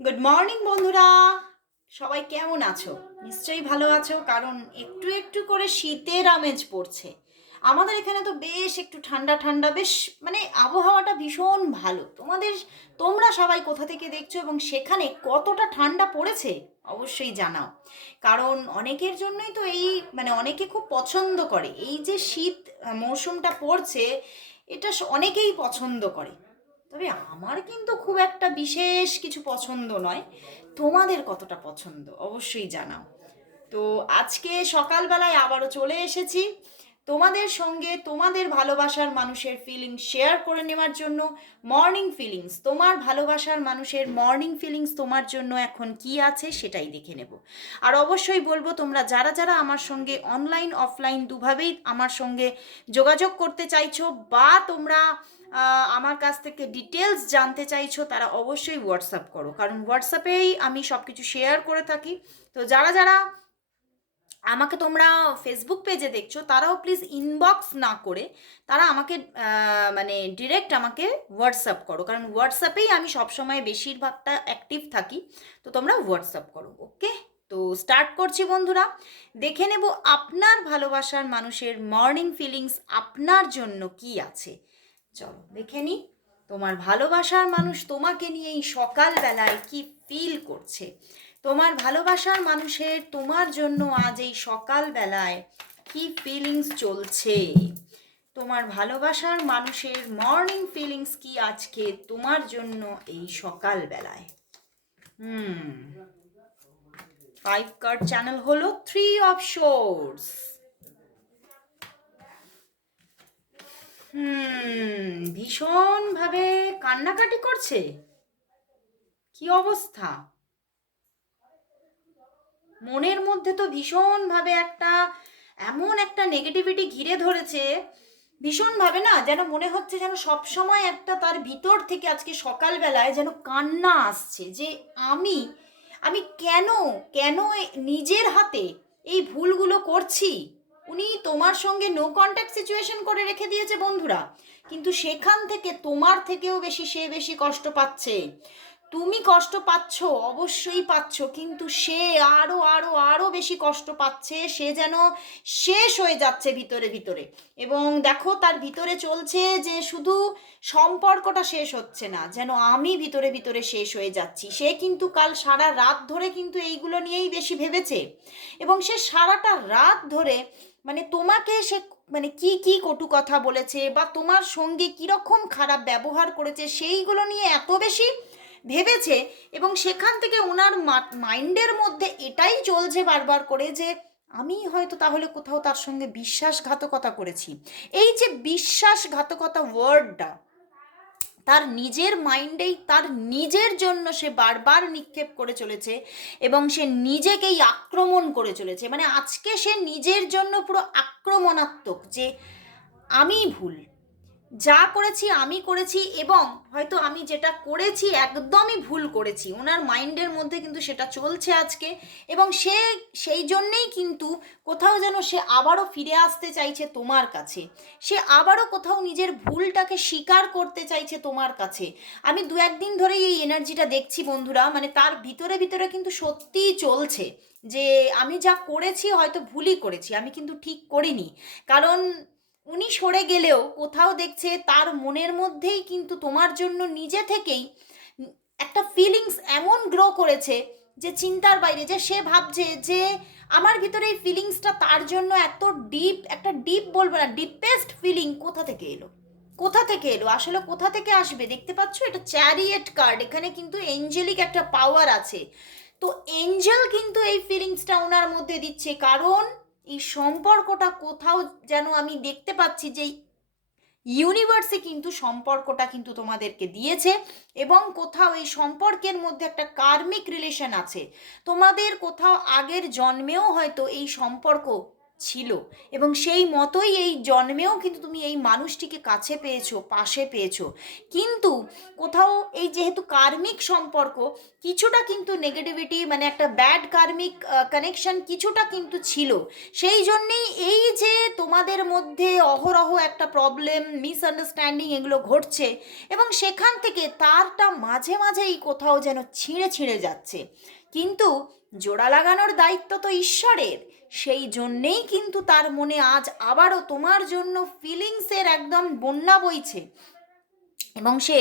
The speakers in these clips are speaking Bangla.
গুড মর্নিং বন্ধুরা। সবাই কেমন আছো? নিশ্চয়ই ভালো আছো, কারণ একটু একটু করে শীতের আমেজ পড়ছে। আমাদের এখানে তো বেশ একটু ঠান্ডা ঠান্ডা, বেশ মানে আবহাওয়াটা ভীষণ ভালো। তোমাদের, তোমরা সবাই কোথা থেকে দেখছ এবং সেখানে কতটা ঠান্ডা পড়েছে? অবশ্যই জানাও। কারণ অনেকের জন্যই তো এই মানে অনেকে খুব পছন্দ করে। এই যে শীত মরশুমটা পড়ছে, এটা অনেকেই পছন্দ করে। তবে আমার কিন্তু খুব একটা বিশেষ কিছু পছন্দ নয়। তোমাদের কতটা পছন্দ? অবশ্যই জানাও। তো আজকে সকালবেলায় আবারও চলে এসেছি। তোমাদের সঙ্গে তোমাদের ভালোবাসার মানুষের ফিলিংস শেয়ার করে নেওয়ার জন্য মর্নিং ফিলিংস তোমার ভালোবাসার মানুষের মর্নিং ফিলিংস তোমার জন্য এখন কি আছে সেটাই দেখে নেব। আর অবশ্যই বলব, তোমরা যারা যারা আমার সঙ্গে অনলাইন অফলাইন দুভাবেই আমার সঙ্গে যোগাযোগ করতে চাইছো বা তোমরা আমার কাছ থেকে ডিটেলস জানতে চাইছো, তারা অবশ্যই হোয়াটসঅ্যাপ করো। কারণ হোয়াটসঅ্যাপেই আমি সব কিছু শেয়ার করে থাকি। তো যারা যারা আমাকে তোমরা ফেসবুক পেজে দেখছ, তারাও প্লিজ ইনবক্স না করে তারা আমাকে মানে ডিরেক্ট আমাকে হোয়াটসঅ্যাপ করো। কারণ হোয়াটসঅ্যাপেই আমি সবসময় বেশিরভাগটা অ্যাক্টিভ থাকি, তো তোমরা হোয়াটসঅ্যাপ করো ওকে তো স্টার্ট করছি বন্ধুরা। দেখে নেব আপনার ভালোবাসার মানুষের মর্নিং ফিলিংস আপনার জন্য কি আছে। চলো, দেখে নি। তোমার ভালোবাসার মানুষ তোমাকে নিয়ে এই সকালবেলায় কি ফিল করছে? তোমার ভালোবাসার মানুষের তোমার জন্য আজ এই সকালবেলায় কি ফিলিংস চলছে? তোমার ভালোবাসার মানুষের মর্নিং ফিলিংস কি আজকে তোমার জন্য এই সকালবেলায়? হুম ফাইভ কার্ড চ্যানেল হলো থ্রি অফ শোর্স হুম, ভীষণভাবে কান্নাকাটি করছে। কি অবস্থা? মনের মধ্যে তো ভীষণভাবে একটা, এমন একটা নেগেটিভিটি ঘিরে ধরেছে, ভীষণভাবে না যেন মনে হচ্ছে যেন সব সময় একটা তার ভিতর থেকে আজকে সকালবেলায় যেন কান্না আসছে যে আমি আমি কেন কেন নিজের হাতে এই ভুলগুলো করছি? উনি তোমার সঙ্গে নো কন্ট্যাক্ট সিচুয়েশন করে রেখে দিয়েছে বন্ধুরা। কিন্তু সেখান থেকে তোমার থেকেও বেশি সে বেশি কষ্ট পাচ্ছে। তুমি কষ্ট পাচ্ছ, অবশ্যই পাচ্ছ, কিন্তু সে আরও আরও আরও বেশি কষ্ট পাচ্ছে, সে যেন শেষ হয়ে যাচ্ছে ভিতরে ভিতরে। এবং দেখো, তার ভিতরে চলছে যে শুধু সম্পর্কটা শেষ হচ্ছে না, যেন আমি ভিতরে ভিতরে শেষ হয়ে যাচ্ছি। সে কিন্তু কাল সারা রাত ধরে কিন্তু এইগুলো নিয়েই বেশি ভেবেছে। এবং সে সারাটা রাত ধরে মানে তোমাকে সে মানে কি কি কটু কথা বলেছে বা তোমার সঙ্গে কীরকম খারাপ ব্যবহার করেছে, সেইগুলো নিয়ে এত বেশি ভেবেছে এবং সেখান থেকে ওনার মাইন্ডের মধ্যে এটাই চলছে বারবার করে যে আমি হয়তো তাহলে কোথাও তার সঙ্গে বিশ্বাসঘাতকতা করেছি। এই যে বিশ্বাসঘাতকতা ওয়ার্ডটা, তার নিজের মাইন্ডেই তার নিজের জন্য সে বারবার নিক্ষেপ করে চলেছে এবং সে নিজেকেই আক্রমণ করে চলেছে। মানে আজকে সে নিজের জন্য পুরো আক্রমণাত্মক যে আমি ভুল যা করেছি, আমি করেছি এবং হয়তো আমি যেটা করেছি একদমই ভুল করেছি। ওনার মাইন্ডের মধ্যে কিন্তু সেটা চলছে আজকে এবং সে, সেই জন্যেই কিন্তু কোথাও যেন সে আবারও ফিরে আসতে চাইছে তোমার কাছে। সে আবারও কোথাও নিজের ভুলটাকে স্বীকার করতে চাইছে তোমার কাছে। আমি দু একদিন ধরেই এই এনার্জিটা দেখছি বন্ধুরা মানে তার ভিতরে ভিতরে কিন্তু সত্যিই চলছে যে আমি যা করেছি হয়তো ভুলই করেছি, আমি কিন্তু ঠিক করিনি। কারণ উনি সরে গেলেও কোথাও দেখছে তার মনের মধ্যেই কিন্তু তোমার জন্য নিজে থেকেই একটা ফিলিংস এমন গ্রো করেছে যে চিন্তার বাইরে, যে সে ভাবছে যে আমার ভিতরে এই ফিলিংসটা তার জন্য এত ডিপ একটা ডিপ বলব না ডিপেস্ট ফিলিং কোথা থেকে এলো? কোথা থেকে এলো? আসলে কোথা থেকে আসবে? দেখতে পাচ্ছ এটা চ্যারিয়েট কার্ড এখানে কিন্তু এঞ্জেলিক একটা পাওয়ার আছে। তো এঞ্জেল কিন্তু এই ফিলিংসটা ওনার মধ্যে দিচ্ছে, কারণ এই সম্পর্কটা কোথাও যেন আমি দেখতে পাচ্ছি যে ইউনিভার্সে কিন্তু সম্পর্কটা কিন্তু তোমাদেরকে দিয়েছে এবং কোথাও এই সম্পর্কের মধ্যে একটা কার্মিক রিলেশন আছে। তোমাদের কোথাও আগের জন্মেও হয়তো এই সম্পর্ক ছিল। এবং সেই মতোই এই জন্মেও কিন্তু তুমি এই মানুষটিকে কাছে পেয়েছ, পাশে পেয়েছ। কিন্তু কোথাও এই যেহেতু কার্মিক সম্পর্ক, কিছুটা কিন্তু নেগেটিভিটি মানে একটা ব্যাড কার্মিক কানেকশন কিছুটা কিন্তু ছিল। সেই জন্যেই এই যে তোমাদের মধ্যে অহরহ একটা প্রবলেম মিসআন্ডারস্ট্যান্ডিং এগুলো ঘটছে এবং সেখান থেকে তারটা মাঝে মাঝেই কোথাও যেন ছিঁড়ে ছিঁড়ে যাচ্ছে। কিন্তু জোড়া লাগানোর দায়িত্ব তো ঈশ্বরের। সেই জন্যেই কিন্তু তার মনে আজ আবারও তোমার জন্য ফিলিংসের একদম বন্যা বইছে। এবং সে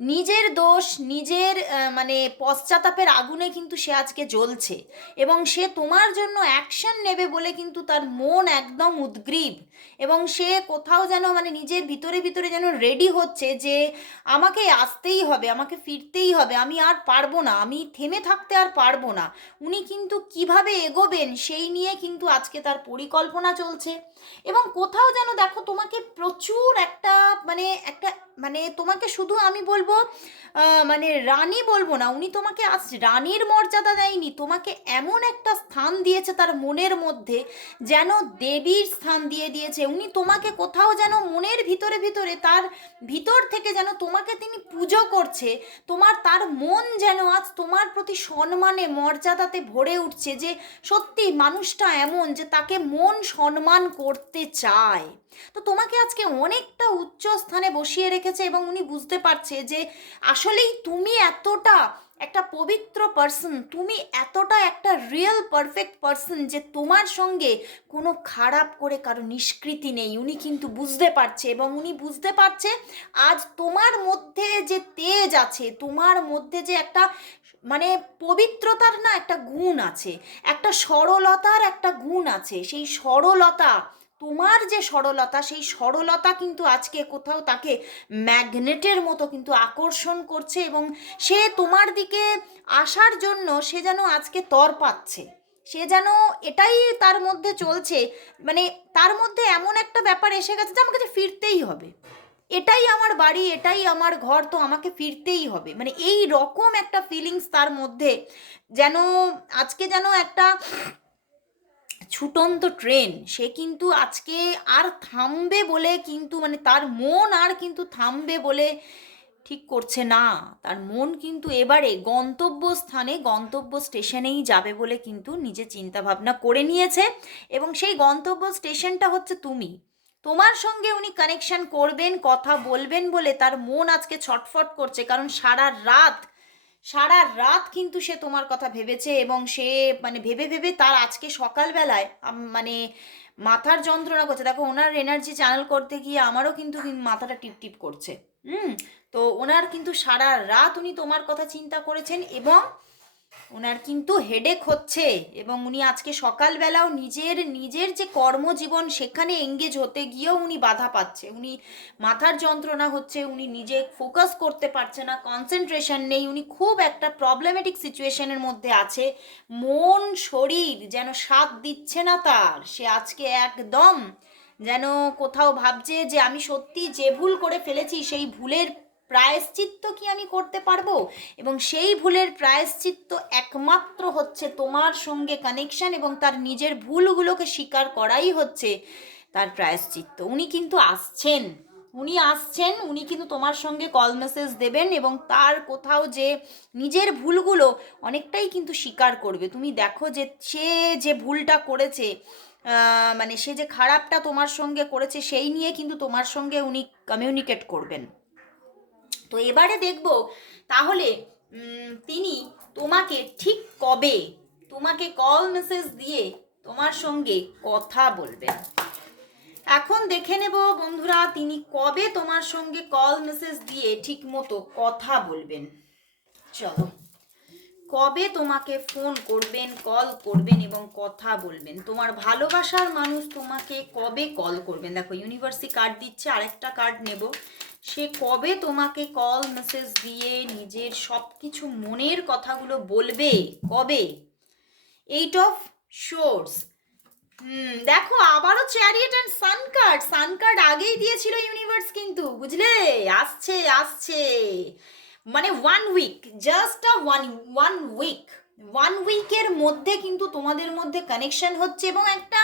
নিজের দোষ, নিজের মানে পশ্চাতাপের আগুনে কিন্তু সে আজকে জ্বলছে। এবং সে তোমার জন্য অ্যাকশন নেবে বলে কিন্তু তার মন একদম উদ্গ্রীব। এবং সে কোথাও যেন মানে নিজের ভিতরে ভিতরে যেন রেডি হচ্ছে যে আমাকে আসতেই হবে, আমাকে ফিরতেই হবে, আমি আর পারব না, আমি থেমে থাকতে আর পারব না। উনি কিন্তু কীভাবে এগোবেন সেই নিয়ে কিন্তু আজকে তার পরিকল্পনা চলছে। এবং কোথাও যেন দেখো তোমাকে প্রচুর একটা মানে একটা মানে তোমাকে শুধু আমি বলব মানে রানী বলব না, উনি তোমাকে আজ রানীর মর্যাদা দেয়নি, তোমাকে এমন একটা স্থান দিয়েছে তার মনের মধ্যে যেন দেবীর স্থান দিয়ে দিয়েছে। উনি তোমাকে কোথাও যেন মনের ভিতরে ভিতরে, তার ভিতর থেকে যেন তোমাকে তিনি পুজো করছে, তোমার, তার মন যেন আজ তোমার প্রতি সম্মানে, মর্যাদাতে ভরে উঠছে যে সত্যি মানুষটা এমন যে তাকে মন সম্মান করতে চায়। তো তোমাকে আজকে অনেকটা উচ্চ স্থানে বসিয়ে রেখেছে এবং উনি বুঝতে পারছে যে আসলেই তুমি এতটা একটা পবিত্র পার্সন তুমি এতটা একটা রিয়েল পারফেক্ট পার্সন যে তোমার সঙ্গে কোনো খারাপ করে কারও নিষ্কৃতি নেই। উনি কিন্তু বুঝতে পারছে এবং উনি বুঝতে পারছে আজ তোমার মধ্যে যে তেজ আছে, তোমার মধ্যে যে একটা মানে পবিত্রতার না একটা গুণ আছে, একটা সরলতার একটা গুণ আছে। সেই সরলতা তোমার যে সরলতা, সেই সরলতা কিন্তু আজকে কোথাও তাকে ম্যাগনেটের মতো কিন্তু আকর্ষণ করছে এবং সে তোমার দিকে আসার জন্য সে যেন আজকে তর পাচ্ছে। সে যেন এটাই তার মধ্যে চলছে। মানে তার মধ্যে এমন একটা ব্যাপার এসে গেছে যে আমাকে ফিরতেই হবে। এটাই আমার বাড়ি, এটাই আমার ঘর, তো আমাকে ফিরতেই হবে। মানে এই রকম একটা ফিলিংস তার মধ্যে যেন, আজকে যেন একটা ছুটন্ত ট্রেন, সে কিন্তু আজকে আর থামবে বলে কিন্তু মানে তার মন আর কিন্তু থামবে বলে ঠিক করছে না। তার মন কিন্তু এবারে গন্তব্য স্থানে গন্তব্য স্টেশনেই যাবে বলে কিন্তু নিজে চিন্তা ভাবনা করে নিয়েছে এবং সেই গন্তব্য স্টেশনটা হচ্ছে তুমি। তোমার সঙ্গে উনি কানেকশন করবেন, কথা বলবেন বলে তার মন আজকে ছটফট করছে কারণ সারা রাত সারা রাত কিন্তু সে তোমার কথা ভেবেছে এবং সে মানে ভেবে ভেবে তার আজকে সকালবেলায় মানে মাথার যন্ত্রণা করছে। দেখো, ওনার এনার্জি চ্যানেল করতে গিয়ে আমারও কিন্তু মাথাটা টিপটিপ টিপ করছে। হুম? তো ওনার কিন্তু সারা রাত উনি তোমার কথা চিন্তা করেছেন এবং ওনার কিন্তু হেডেক হচ্ছে এবং উনি আজকে সকালবেলাও নিজের নিজের যে কর্মজীবন সেখানে এঙ্গেজ হতে গিয়েও উনি বাধা পাচ্ছে। উনি মাথার যন্ত্রণা হচ্ছে, উনি নিজে ফোকাস করতে পারছে না কনসেন্ট্রেশন নেই, উনি খুব একটা প্রবলেমেটিক সিচুয়েশনের মধ্যে আছে। মন, শরীর যেন সাথ দিচ্ছে না তার, সে আজকে একদম যেন কোথাও ভাবছে যে আমি সত্যি যে ভুল করে ফেলেছি সেই ভুলের প্রায়শ্চিত্ত কি আমি করতে পারব? এবং সেই ভুলের প্রায়শ্চিত্ত একমাত্র হচ্ছে তোমার সঙ্গে কানেকশন এবং তার নিজের ভুলগুলোকে স্বীকার করাই হচ্ছে তার প্রায়শ্চিত্ত। উনি কিন্তু আসছেন। উনি আসছেন, উনি কিন্তু তোমার সঙ্গে কল মেসেজ দেবেন এবং তার কোথাও যে নিজের ভুলগুলো অনেকটাই কিন্তু স্বীকার করবে। তুমি দেখো যে সে যে ভুলটা করেছে মানে সে যে খারাপটা তোমার সঙ্গে করেছে, সেই নিয়ে কিন্তু তোমার সঙ্গে উনি কমিউনিকেট করবেন। তো এবারে দেখব, তাহলে তিনি তোমাকে ঠিক কবে, তোমাকে কল মেসেজ দিয়ে তোমার সঙ্গে কথা বলবেন। এখন দেখে নেব বন্ধুরা, তিনি কবে তোমার সঙ্গে কল মেসেজ দিয়ে ঠিক মতো কথা বলবেন। চলো। কবে তোমাকে ফোন করবেন, কল করবেন এবং কথা বলবেন? তোমার ভালোবাসার মানুষ তোমাকে কবে কল করবেন? দেখো ইউনিভার্সিটি কার্ড দিচ্ছে, আরেকটা কার্ড নেব। সে কবে তোমাকে কল, মেসেজ দিয়ে নিজের সব কিছু মনের কথাগুলো বলবে? কবে? এইট অফ শোর্স হুম, দেখো, আবারও chariot and sun card sun card আগেই দিয়েছিল ইউনিভার্স কিন্তু, বুঝলে? আসছে আসছে। মানে one week just a one one week one উইকের মধ্যে কিন্তু তোমাদের মধ্যে কানেকশন হচ্ছে এবং একটা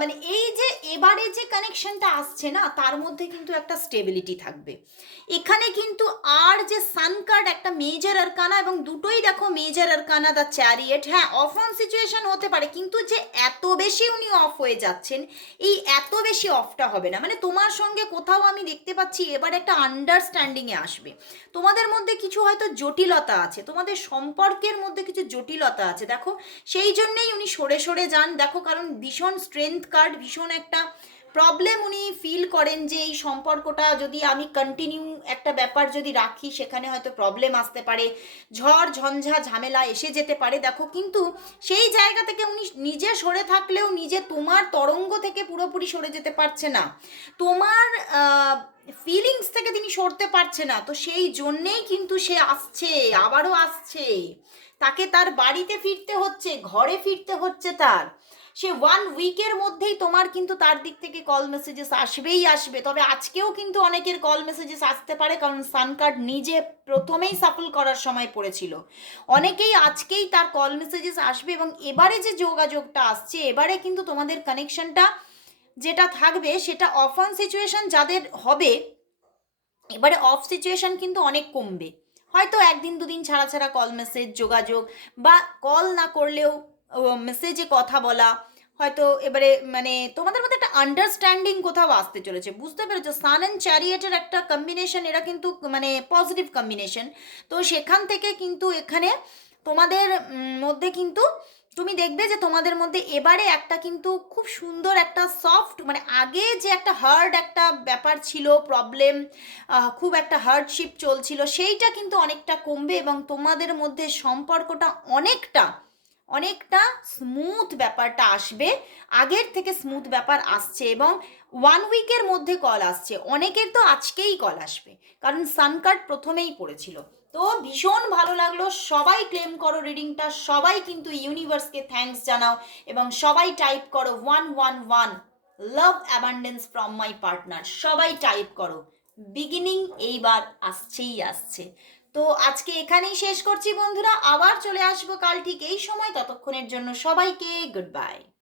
মানে এই যে এবারে যে কানেকশনটা আসছে না, তার মধ্যে কিন্তু একটা স্টেবিলিটি থাকবে। এখানে কিন্তু আর যে সান কার্ড একটা মেজর আরকানা এবং দুটোই দেখো মেজর আরকানা দ্য চ্যারিয়েট হ্যাঁ অফ অন সিচুয়েশন হতে পারে, কিন্তু যে এত বেশি উনি অফ হয়ে যাচ্ছেন, এই এত বেশি অফটা হবে না। মানে তোমার সঙ্গে কোথাও আমি দেখতে পাচ্ছি এবার একটা আন্ডারস্ট্যান্ডিংয়ে আসবে। তোমাদের মধ্যে কিছু হয়তো জটিলতা আছে, তোমাদের সম্পর্কের মধ্যে কিছু জটিলতা আছে, দেখো, সেই জন্যেই উনি সরে সরে যান। দেখো, কারণ ভীষণ স্ট্রেংথ কার্ড ভীষণ একটা প্রবলেম উনি ফিল করেন যে এই সম্পর্কটা যদি আমি কন্টিনিউ একটা ব্যাপার যদি রাখি, সেখানে হয়তো প্রবলেম আসতে পারে, ঝড়, ঝঞ্ঝা, ঝামেলা এসে যেতে পারে। দেখো, কিন্তু সেই জায়গা থেকে উনি নিজে সরে থাকলেও নিজে তোমার তরঙ্গ থেকে পুরোপুরি সরে যেতে পারছে না। তোমার ফিলিংস থেকে তিনি সরতে পারছে না। তো সেই জন্যেই কিন্তু সে আসছে, আবারও আসছে। তাকে তার বাড়িতে ফিরতে হচ্ছে, ঘরে ফিরতে হচ্ছে তার। সে ওয়ান উইকের মধ্যেই তোমার কিন্তু তার দিক থেকে কল মেসেজেস আসবেই আসবে। তবে আজকেও কিন্তু অনেকের কল মেসেজেস আসতে পারে, কারণ সান কার্ড নিজে প্রথমেই সাফল করার সময় পড়েছিল। অনেকেই আজকেই তার কল মেসেজেস আসবে এবং এবারে যে যোগাযোগটা আসছে, এবারে কিন্তু তোমাদের কানেকশনটা যেটা থাকবে, সেটা অফ অন সিচুয়েশন যাদের হবে, এবারে অফ সিচুয়েশন কিন্তু অনেক কমবে। হয়তো একদিন দুদিন ছাড়া ছাড়া কল মেসেজ যোগাযোগ বা কল না করলেও মেসেজে কথা বলা, হয়তো এবারে মানে তোমাদের মধ্যে একটা আন্ডারস্ট্যান্ডিং কোথাও আসতে চলেছে, বুঝতে পেরেছ? সান অ্যান্ড চ্যারিয়েটের একটা কম্বিনেশন এরা কিন্তু মানে পজিটিভ কম্বিনেশন তো সেখান থেকে কিন্তু এখানে তোমাদের মধ্যে কিন্তু তুমি দেখবে যে তোমাদের মধ্যে এবারে একটা কিন্তু খুব সুন্দর একটা সফট মানে আগে যে একটা হার্ড একটা ব্যাপার ছিল প্রবলেম খুব একটা হার্ডশিপ চলছিল, সেইটা কিন্তু অনেকটা কমবে এবং তোমাদের মধ্যে সম্পর্কটা অনেকটা অনেকটা স্মুথ ব্যাপারটা আসবে। আগের থেকে স্মুথ ব্যাপার আসছে এবং ওয়ান উইকের মধ্যে কল আসছে। অনেকের তো আজকেই কল আসবে, কারণ সান কার্ড প্রথমেই পড়েছিল। তো ভীষণ ভালো লাগল। সবাই ক্লেম করো রিডিংটা সবাই কিন্তু ইউনিভার্সকে থ্যাঙ্কস জানাও এবং সবাই টাইপ করো one one one love abundance from my partner সবাই টাইপ করো। বিগিনিং এইবার আসছেই আসছে। তো আজকে এখানেই শেষ করছি বন্ধুরা। আবার চলে আসব কাল ঠিক এই সময়। ততক্ষণের জন্য সবাইকে গুড বাই